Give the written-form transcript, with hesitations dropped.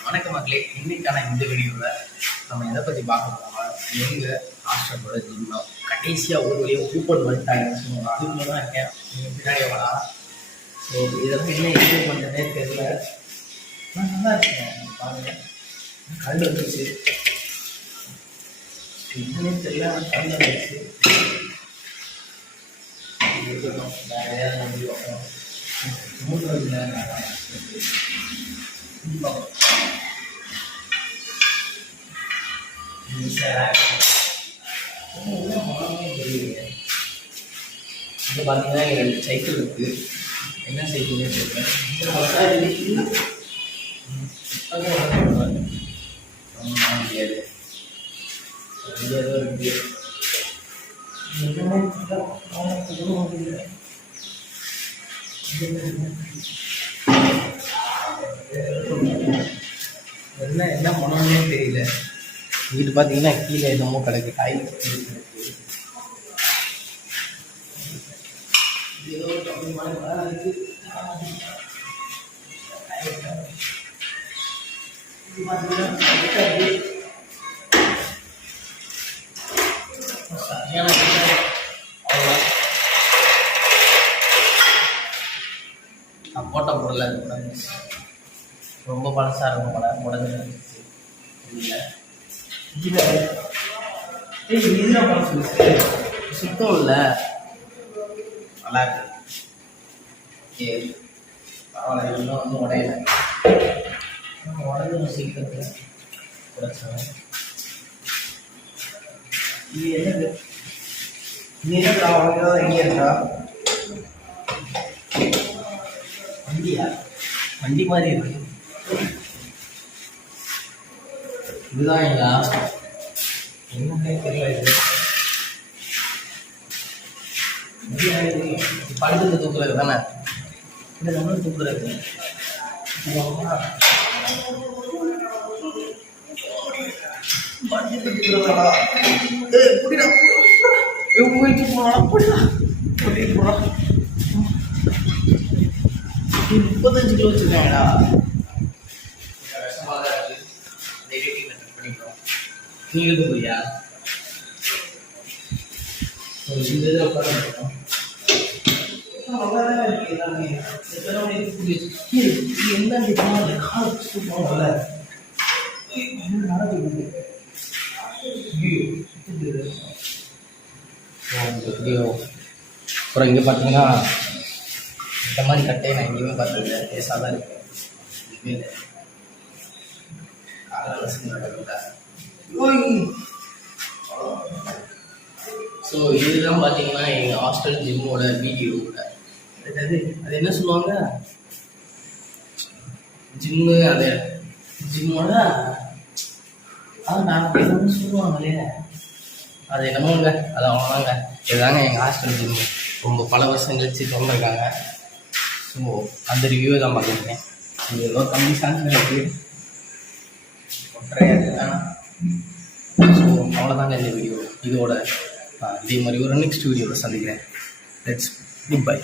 வணக்கம் மக்களே, இன்னைக்கான இந்த வீடியோவில் நம்ம எதை பற்றி பார்க்க போனோம்னா எங்கள் ஹாஸ்டலோட ஜிம்மா கடைசியாக ஒரு வழியை ஓப்பன் பண்ணிட்டாங்க. ஸோ அதுக்குள்ள தான் இருக்கேன், நீங்கள் பின்னாடி வரா. ஸோ இதெல்லாம் என்ன என்ஜாய் பண்ணுறதே தெரியல. நான் நல்லா இருக்கேன் பாருங்கள், கல் வந்துச்சு என்னன்னே தெரியல. கல் வந்துச்சு இருக்கட்டும், வேறு ஏதாவது முடியும் மூன்றாவது இப்போ பார்த்தீங்கன்னா இங்கே 2 சைக்கிள் இருக்குது. என்ன சைக்கிள்னு சொல்கிறேன், முடியாது என்ன பண்ணணும்னே தெரியல. இங்கிட்டு பார்த்தீங்கன்னா கீழே என்னமோ கிடக்கு, காய் நான் போட்ட பொருள் அது ரொம்ப பழசாக இருக்கும் போல, உடனே இல்லை இதுதான் பழசு சுத்தம் இல்லை, நல்லா இருக்கு. பரவாயில்ல, இன்னும் உடையல, உடனே சீக்கிரத்தில் பிரச்சனை. இது என்னது, இது என்ன உடனே ரெடியாக இருக்கா? வண்டியா? வண்டி மாதிரி இருக்கு. இதுதான் எங்க என்னன்னே தெரியல. இது படுத்து தூக்குறது தானே, இந்த நம்ம தூக்குறது போயிட்டு 35 கிலோ வச்சுருக்காங்கடா. நீ எழுத போறியா? இந்த இதில் உட்காந்து அப்புறம் இங்கே பார்த்தீங்கன்னா இந்த மாதிரி கட்டையை நான் எங்கேயுமே பார்த்ததில்லை, பேசாக தான் இருக்கேன். ஸோ இதுதான் பார்த்தீங்கன்னா எங்கள் ஹாஸ்டல் ஜிம்மோட வீடியோ. அது என்ன சொல்லுவாங்க, ஜிம்மு, அது ஜிம்மோட நான் என்னன்னு சொல்லுவாங்களே, அது என்னமோங்க, அது அவ்வளோதாங்க. இதுதாங்க எங்கள் ஹாஸ்டல் ஜிம்மு. ரொம்ப பல வருஷம் கழிச்சு திறந்துருக்காங்க. ஸோ அந்த ரிவ்யூவை தான் பார்த்துருக்கேன். இது ஏதோ கம்மி சான்ஸ் இருக்குது. ஸோ அவ்வளோதாங்க இந்த வீடியோ. இதோட இதே மாதிரி ஒரு நெக்ஸ்ட் வீடியோவில் சந்திக்கிறேன். Let's good bye.